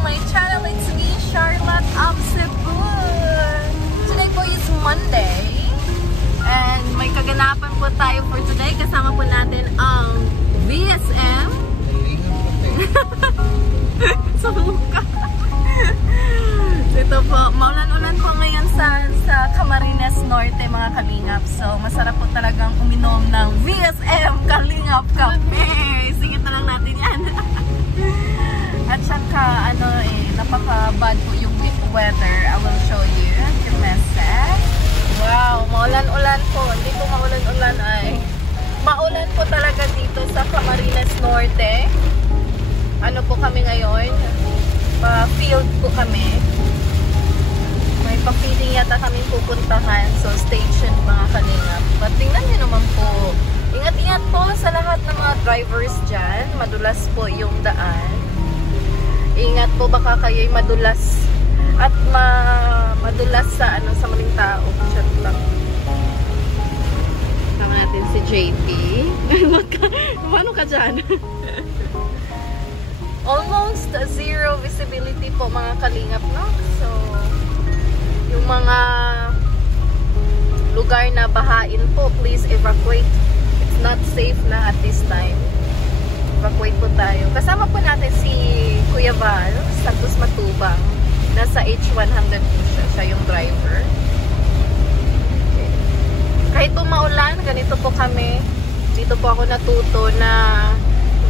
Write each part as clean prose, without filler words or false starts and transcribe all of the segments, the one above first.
my channel. It's me, Charlotte of Cebu. Today po is Monday. And may kaganapan po tayo for today. Kasama po natin ang VSM. Sumuka. Ito po, maulan-ulan po ngayon sa Camarines Norte mga kalingap. So masarap po talagang uminom ng VSM Kalingap Cafe. Singit na lang natin yan. At saka napaka-bad po yung weather. I will show you. Give me a sec. Wow, maulan-ulan po. Hindi po maulan-ulan ay. Maulan po talaga dito sa Camarines Norte. Ano po kami ngayon? Pa-field po kami. May pa-feeding yata kami pupuntahan. So, stay tuned mga kalingap. But tingnan nyo naman po. Ingat-ingat po sa lahat ng mga drivers dyan. Madulas po yung daan. Ingat po baka kayo'y madulas. At madulas sa maling tao. Chat lang. Tama natin si JP. Paano ka dyan? Almost zero visibility po mga kalingap, no? So, yung mga lugar na bahain po, please evacuate. It's not safe na at this time. Evacuate po tayo. Kasama po natin si Kuya Val, Santos Matubang. Nasa H100 po siya. Siya yung driver. Okay. Kahit po maulan, ganito po kami. Dito po ako natuto na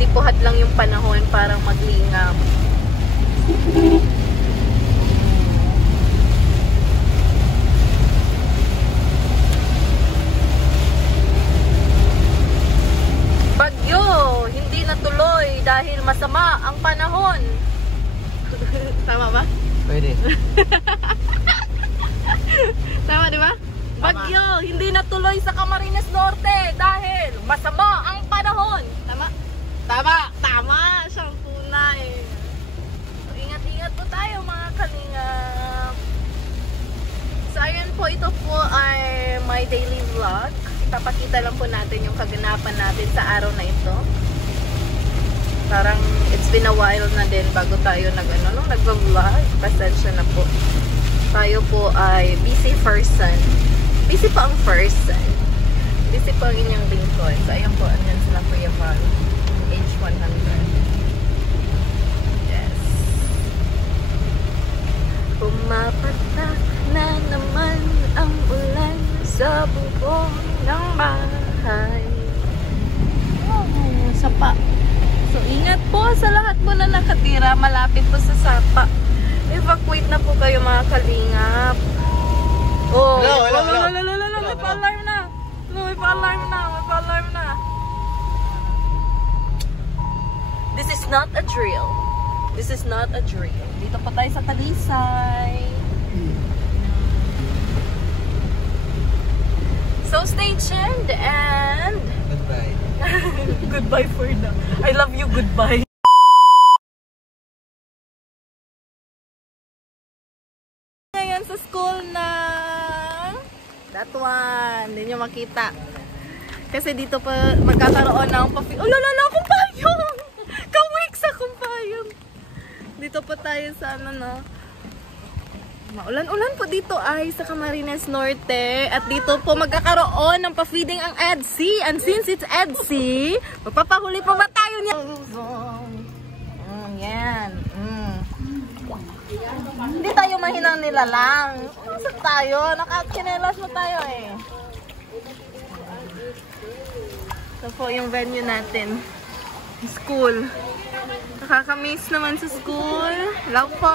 hindi po hadlang yung panahon para maglingap. Bagyo, hindi natuloy dahil masama ang panahon. Tama ba? Pwede. Tama, di ba? Bagyo, hindi natuloy sa Camarines Norte dahil masama ang panahon. Tama? Tama! Tama! Siyang tunay. So, ingat-ingat po tayo mga kalingap. So, ayun po, ito po ay my daily vlog. Ipapakita lang po natin yung kaganapan natin sa araw na ito. Parang it's been a while na din bago tayo nag-vlog. Pasensya na po. Tayo po ay busy person. Busy pa ang person. Busy pa ang inyong lingkod. So, ayun po, andyan sila Kuya Val. H100. Yes. Pumapatak na naman ang ulan sa bubong ng bahay. Oh, sapa. So, ingat po sa lahat po na nakatira. Malapit po sa sapa. Evacuate na po kayo mga kalingap. Oh, hello. May pa-alarm na. May pa-alarm na. This is not a drill. This is not a drill. Dito pa tayo sa Talisay. So stay tuned and Goodbye. goodbye for now. I love you, goodbye. Ngayon sa school na that one. Hindi nyo makita. Kasi dito pa magkakaroon ng oh, lala, kumpayong! Kawik sa kumpayong! Dito pa tayo sa maulan-ulan po dito ay sa Camarines Norte. At dito po magkakaroon ng pa-feeding ang EDSI. And since it's EDSI, magpapahuli pa ba tayo niya? Yan. Hindi tayo mahinang nilalang. Saan tayo? Nakakinelas mo tayo eh. Ito po yung venue natin. School. Nakakamiss naman sa school. Hello po.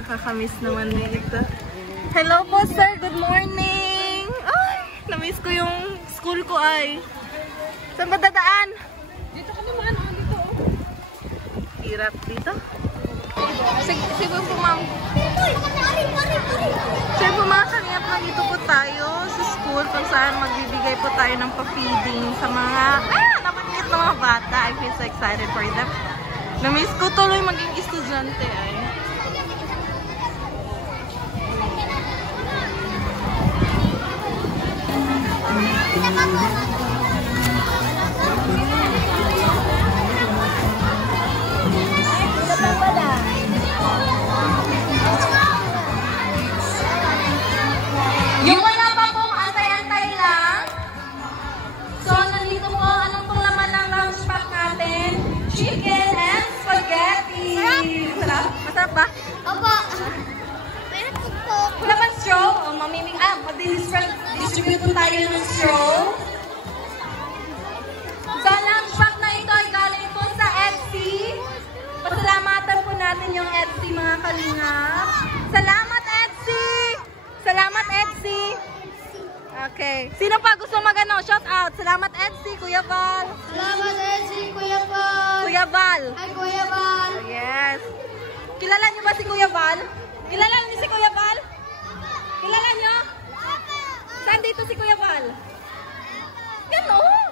Nakakamiss naman dito. Hello po sir. Good morning. Ay, namiss ko yung school ko ay. Saan ba dadaan? Dito ka naman. Dito oh. Hirap dito. Sige po ma'am. Sige po mga kalingap, nandito po tayo sa school kung saan magbibigay po tayo ng pa-feeding sa mga napakaliit na mga bata. I feel so excited for them. Namiss ko tuloy maging estudyante ay. Mag-distribute po tayo ng straw. Sa lunch pack na ito ay galing po sa Etsy. Pasalamatan po natin yung Etsy, mga kalingap. Salamat, Etsy! Salamat, Etsy! Okay. Sino pa gusto mag-ano? Shout out. Salamat, Etsy, Kuya Val. Salamat, Etsy, Kuya Val. Kuya Val. Hi, Kuya Val. Yes. Kilala niyo ba si Kuya Val? Kilala niyo si Kuya Val? Kilala niyo? Saan dito si Kuya Val? Ganon.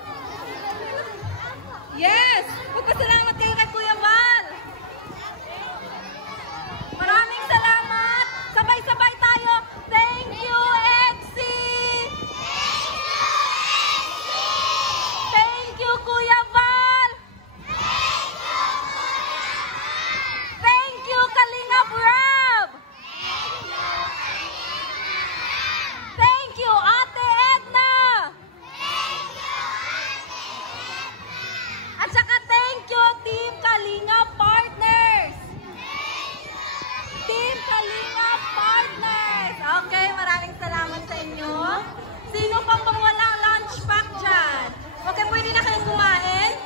Yes. Magpasalamat kayo kay Kuya Val. Maraming salamat. Sabay-sabay tayo. Thank you, Etsy. Thank you, Kuya Val. Thank you, Kalingap Rob. Thank you, Ate Edna. At saka thank you, Team Kalingap Partners. Team Kalingap Partners. Okay, maraming salamat sa inyo. Sino pang walang lunch pack dyan? Okay, pwede na kayong kumain?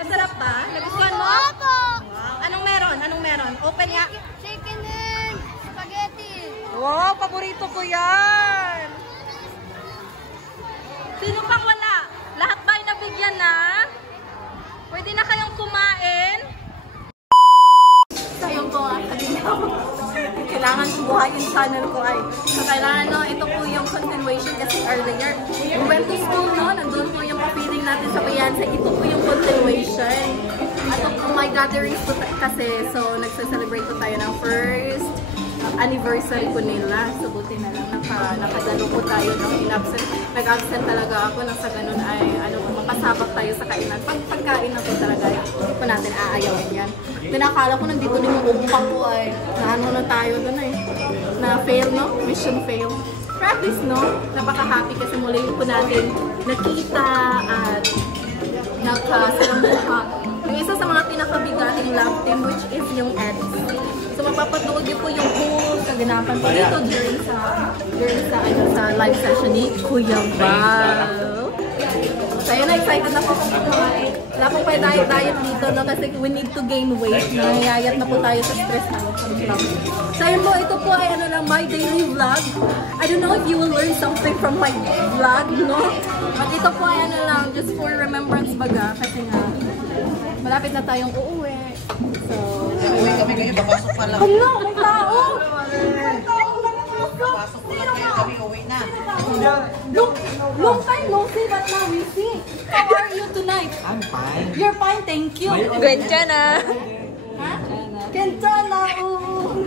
Masarap ba? Nagustuhan mo? Opo. Wow. Anong meron? Anong meron? Open nga. Chicken and spaghetti. Wow, paborito ko yan. Sino pang wala? Lahat ba ay nabigyan na? Pwede na kayong kumain? Ayun po, kailangan kong buhayin channel ko ay. So, kailangan, no, ito po yung continuation kasi earlier. We went to school, no? Nandun po yung pa-feeding natin sa Bayansa. Ito po yung continuation. At po my gatherings po kasi, so nagsa-celebrate po tayo ng first anniversary ko nila. So, buti na lang nakadalo po tayo ng in-absent. Nag-absent talaga ako nang sa ganun ay makasabak tayo sa kainan. Pagkain na po talaga, hindi po natin aayawin yan. Tinakala ko nandito din yung umpang ko ay naano na tayo doon eh. Na-fail, no? Mission fail. Practice, no? Napaka-happy kasi muli po natin nakita at nakasalamuha. Yung isa sa mga pinakabigating love team which is yung Etsy. So mapapatuod niyo po yung whole kaganapan po dito sa live session ni Kuya Val. So ayun, excited na po kung kumain. Wala po pa diet dito, no? Kasi we need to gain weight. Nangayayat na po tayo sa stress namin. So ayun po, ito po ay ano lang, my daily vlog. I don't know if you will learn something from my vlog, no? But ito po ay ano lang, just for remembrance baga. Kasi nga, malapit na tayong uuwi. So, uwi kami ngayon, papasok pa lang. Hala, may tao! Papasok pa lang ngayon kami, uwi na. Long time no see, but now we see. How are you tonight? I'm fine. You're fine, thank you. Gwenchana. Ha? Kenchana, oo.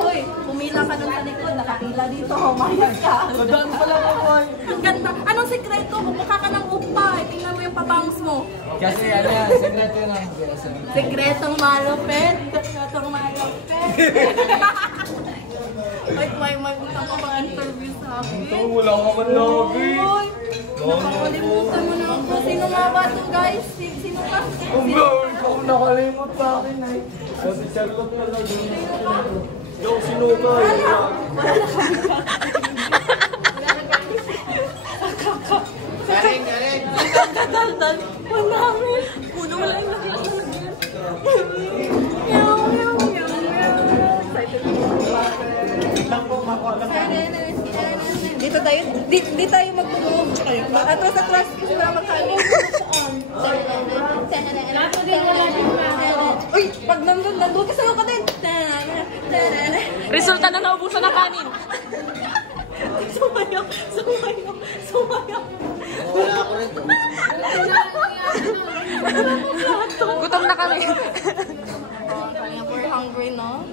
Hoy, pumila ka dun sa likod, nakapila dito, humayas ka. Madaan pala ko, boy. Ang ganda. Anong sekreto? Mukha ka ng upa. Tingnan mo yung pabangs mo. Kasi ano yan, sekreto lang. Sekretong malupit. Sekretong malupit. May utang ko pang interview sa akin. Ito, wala ka man lagi. Uy, nakakalimutan mo na ako. Sino nga ba ito, guys? Sino ka? Ang gawin ko, nakalimot sa akin ay. Kasi Charlotte pala din. Yo, sino ka? Galing, galing. Daldal. Wala namin. Puno wala yung nakikita. Meow, meow, meow, meow. Excited dito tayo, di tayo magtulog. Atras, kasi wala magkain. Uy, pag nandun ka sa'yo ka din. Resulta na naubusan ng kanin. Sumayaw. Wala ako rito. Gutom na kami. We're hungry, no?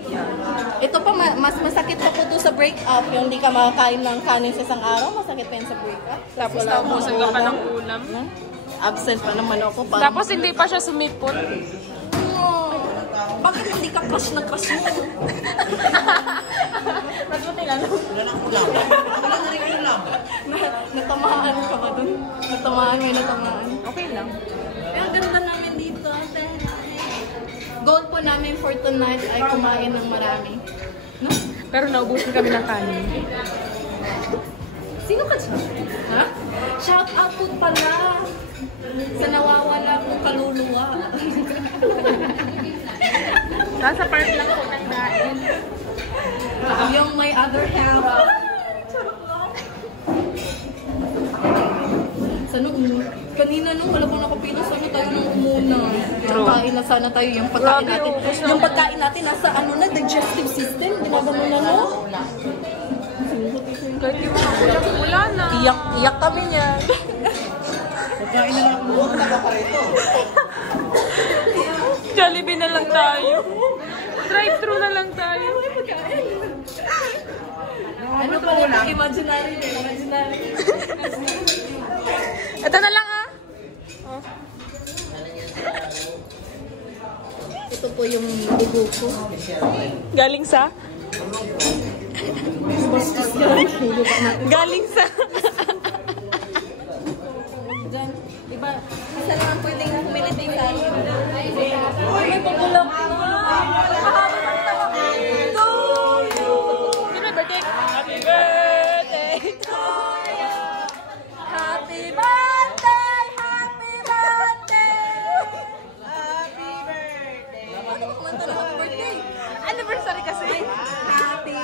Ito pa, mas masakit pa po ito sa break-up. Yung hindi ka makakain ng kanin sa isang araw, masakit pa yun sa break-up. Tapos naubusan ka pa ng ulam. Absent pa naman ako. Tapos hindi pa siya sumipot. Bakit hindi ka crush na crush mo? Nagbuti lang. Wala nang ulam. Wala na rin ulam. Natamaan ka ba dun? May natamaan. Okay lang. Kaya ang ganda namin dito. Goal po namin for tonight ay kumain ng marami. No? Pero naubusan kami ng kanin. Sino ka dyan? Ha? Shout out po pala sa nawawala kong kaluluwa. Nasa part lang po ng kain. Yung my other half. Sana kanina nung wala pong nakapila, sana tayo nung umuna. Kain na sana tayo yung pagkain Grabe, natin. ubos na. Yung pagkain natin nasa ano na, digestive system. Ginagano na no? Kahit yung mga wala na. Iyak kami niya. Pagkain na lang mo. Jollibee na lang tayo. Drive-thru na lang tayo. Ano pa rin? Imaginary. Ito na lang ah. Oh. Ito po yung dugo ko. Galing sa? Galing sa? Diyan, diba? Isa naman pwedeng pumili din tayo. Uy, may pagulak na. Mahaba ng tawag. To you. Sino birthday? Happy birthday to you. Happy birthday! Happy birthday! Happy birthday! Ano ba kumanta ng happy birthday? Anniversary kasi. Happy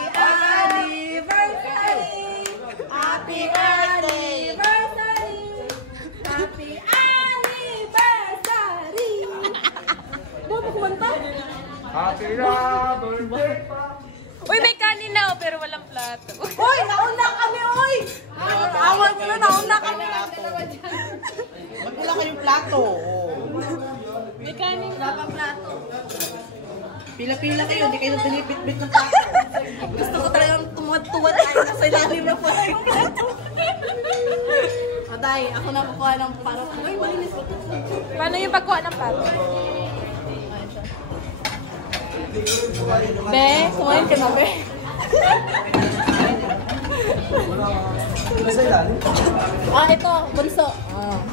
anniversary! Happy anniversary! Happy anniversary! Ba't mo kumanta? Happy na birthday pa. Uy, may kanin na oh, pero walang plato. Uy! Nauna kami, uy! Awan nyo na, nauna kami. Ba't wala kayong plato? May kanin Wala pang plato. Pila-pila kayo, hindi kayo pinipit-bit ng plato. Gusto ko talagang tumuwad-tuwad tayo sa ilalim na po yung plato. Patay, ako na kukuha ng parang, uy, malinis ko. Paano yung pagkuha ng plato? Be, kumain ka na, be. Nasa ilalim? Ito, bunso.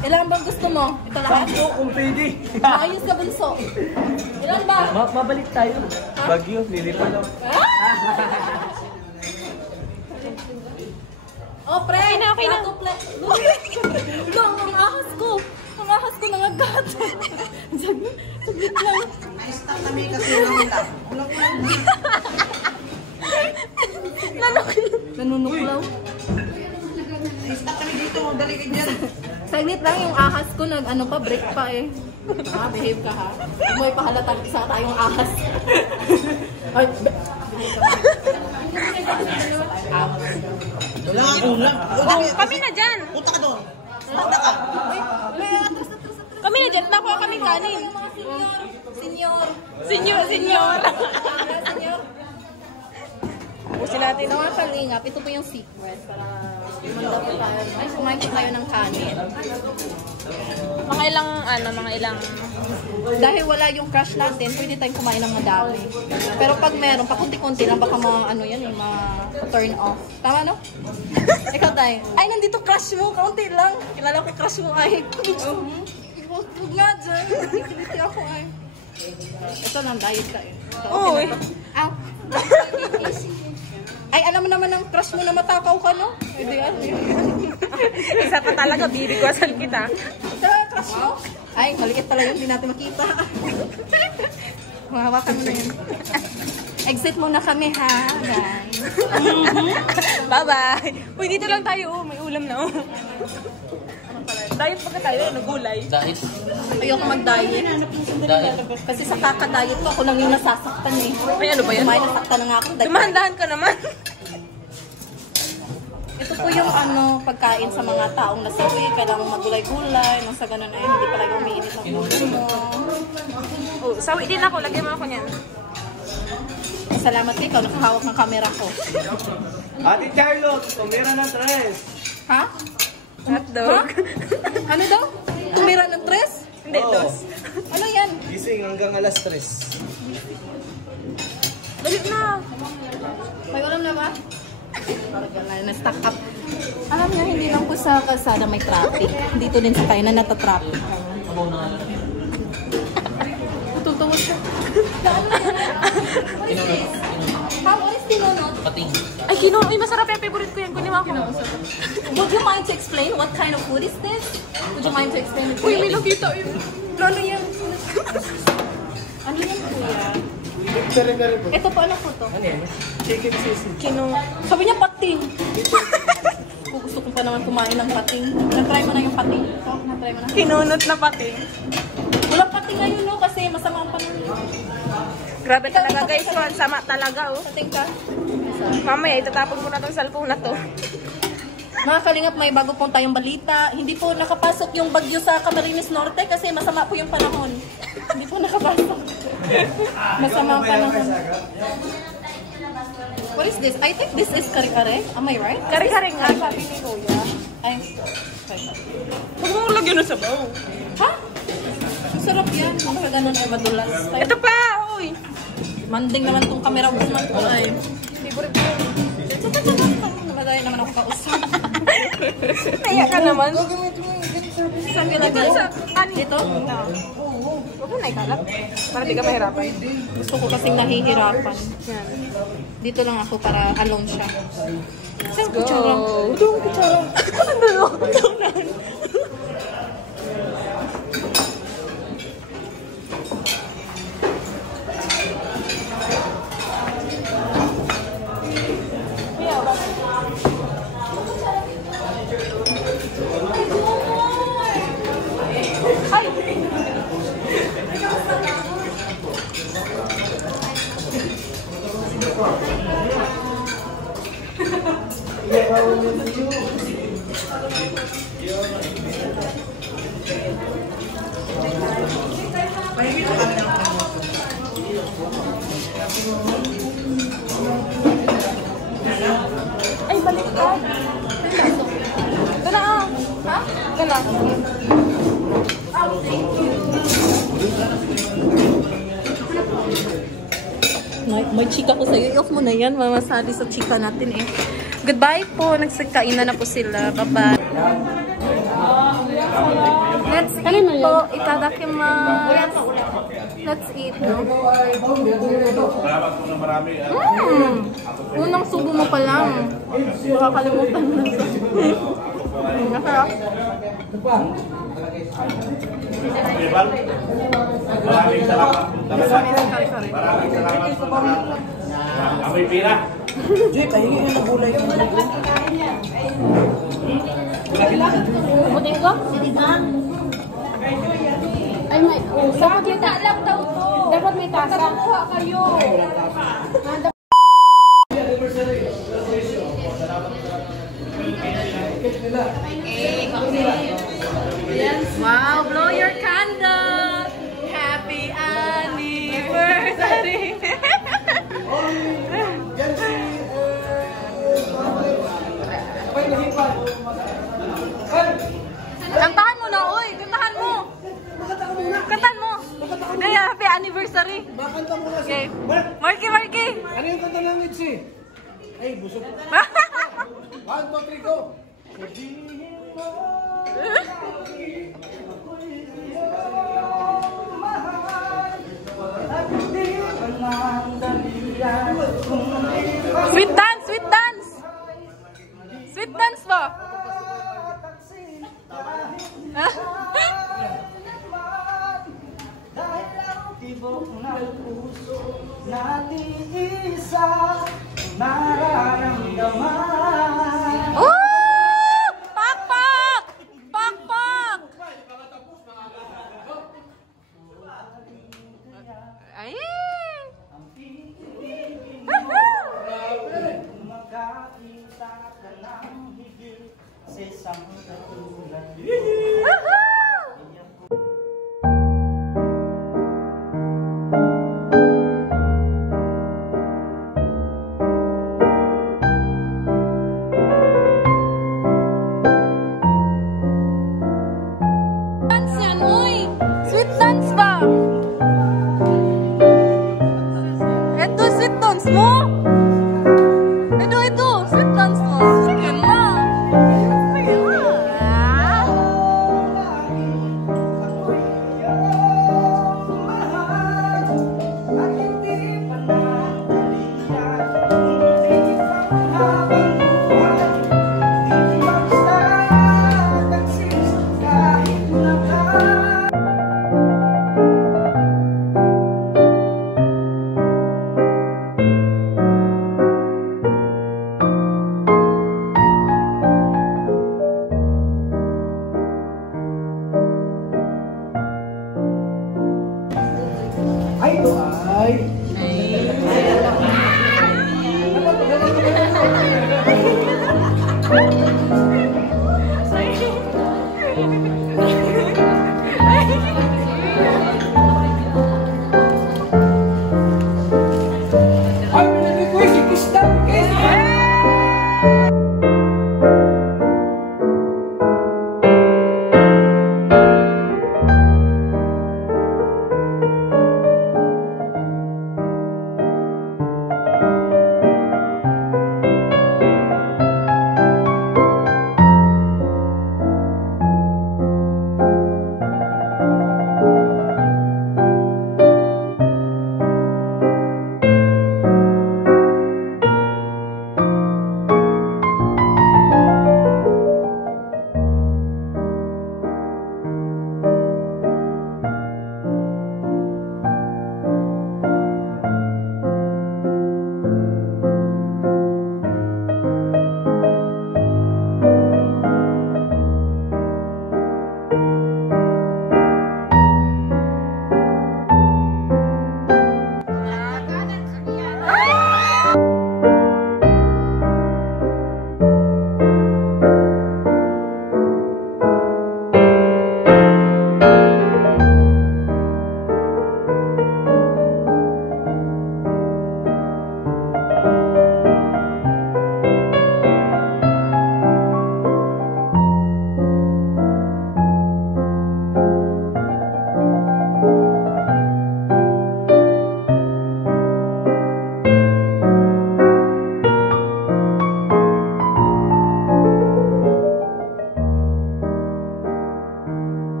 Ilan bang gusto mo? Ito lahat? Sakto kung pwede. Maayos ka, bunso. Ilan ba? Mabalik tayo. Bagyo, lilipan lang. Oh, pre! Okay na. Plato, Lang, ang ahas ko. Ang ahas ko nangagat. Saglit lang. Na-stop kami kasi nawala. Nanunuklaw. Na-stop kami dito, dali ka dyan. Saglit lang yung ahas ko, nag-ano pa, break pa eh. Behave ka ha. Huwag mo ipahalata isa tayong ahas. Ay, Wala nga ulam. Oh, kami na dyan. Punta ka doon. Punta ka. atras. Kami na dyan. Nakuha kami kanin. Yung mga senior. Senyor. Senior. Ubusin natin. Mga kalingap, ito po yung secret para manda po tayo. Ay, kumain po tayo ng kanin. Mga ilang... Dahil wala yung crush natin, pwede tayong kumain ng madami. Pero pag meron, pakunti-kunti lang, baka mga ano yan, yung mga turn off. Tama, no? Ikaw tayo. Ay, nandito crush mo, kaunti lang. Kilala ko crush mo ay. Huwag nga dyan. Kiliti ako ay. Ito nang diet ka eh. Ito, okay na to. Ow. Ay, alam mo naman ang crush mo na matakaw ka, no? Hindi yan. Isa pa talaga, bibigwasan kita. Ito, crush mo? Ay, malikit talaga, hindi natin makita. Mahawakan mo na yun. Exit muna kami, ha, guys. Bye-bye. Uy, dito lang tayo. Oh. May ulam na. Oh. Diet pa ka tayo, nagulay. Ayoko mag-diet. Kasi sa kaka-diet ko, ako lang yung nasasaktan eh. Ay, ano ba yan? Kumain, nasaktan na nga ako. Dumahan-dahan ka naman. Ito po yung ano, pagkain sa mga taong nasawi, kailangan magulay-gulay, nang sa ganun ay hindi palagi umiinit ng ulo mo. Oh, sawi din ako. Lagyan mo ako niyan. Salamat ikaw, nakahawak ng camera ko. Ate Charlotte, tumira ng tres. Ha? Hotdog. Ano daw? Tumira ng tres? Hindi, Oo. dos. Ano yan? Gising hanggang alas 3. Dali na. May ulam na ba? Na-stack up. Alam niyo, hindi lang po sa kalsada may traffic. Dito din sa kainan nata-traffic. Tutungod siya. What is kinonot? Pating. Ay, kino. Ay, masarap yung favorite ko yan. Kunin mo ako. Would you mind to explain what kind of food is this? Would you mind to explain it? Uy, may nakita yun. Lalo yan. Ano yan, kuya? Kare-kare po. Ito po, ano po to? Ano yan? Chicken sisig. Kino. Sabi niya pating. Kung gusto ko pa naman kumain ng pating. Na-try mo na yung pating. So, na-try mo na. Kinunot na pati. Walang pating ngayon, no? Kasi masama ang panahon. Grabe talaga guys. Ang sama talaga oh. Pating ka. Mamaya, itatapon ko na tong cellphone na to. Mga kalingap, may bago pong tayong balita. Hindi po nakapasok yung bagyo sa Camarines Norte kasi masama po yung panahon. Hindi po nakapasok. Masama ang panahon. What is this? I think this is kare-kare. Am I right? Kare-kare nga, sabi ni Kuya. Ay, Huwag mo lagyan na sabaw. ha? Ang sarap yan. Kung ka ganun ay madulas. Ito pa, uy. Manding naman tong camera woman ko ay. Favorite ko yun. Nalagay naman ako kausap. Naiya ka naman. Saan nilagay? Dito? Huwag mo na ikalap. Para di ka mahirapan. Gusto ko kasing nahihirapan. Yan. Dito lang ako para alone siya. Let's go. Doon, kutsara. Doon. Ay, balik ka. Ito na ah. Ha? Ito na. May chika ko sa'yo. I-off mo na yan. Mamasali sa chika natin eh. Goodbye po. Nagsagkainan na po sila. Bye-bye. Let's eat po. Itadakimasu. Let's eat. Unang subo mo pa lang. Makakalimutan mo na. Masarap. Maraming salamat. Maraming salamat po lahat. Amoy pira. Jay, pahingi ka ng gulay. Butin ko? Ay, may... Dapat may tasa. Dapat may tasa. Kuha kayo. Wow, blow your candle! Happy anniversary! Kantahan mo na, uy! Kantahan mo! Kantahan mo! Hindi, happy anniversary! Makanta mo na Okay. Marky! Ano yung kanta ng Itzy? Ay, busog. 1, 2, 3, go! Sweet dance! Sweet dance! Sweet dance ba? Oh! Pakpak! Pakpak! Ay! Ay,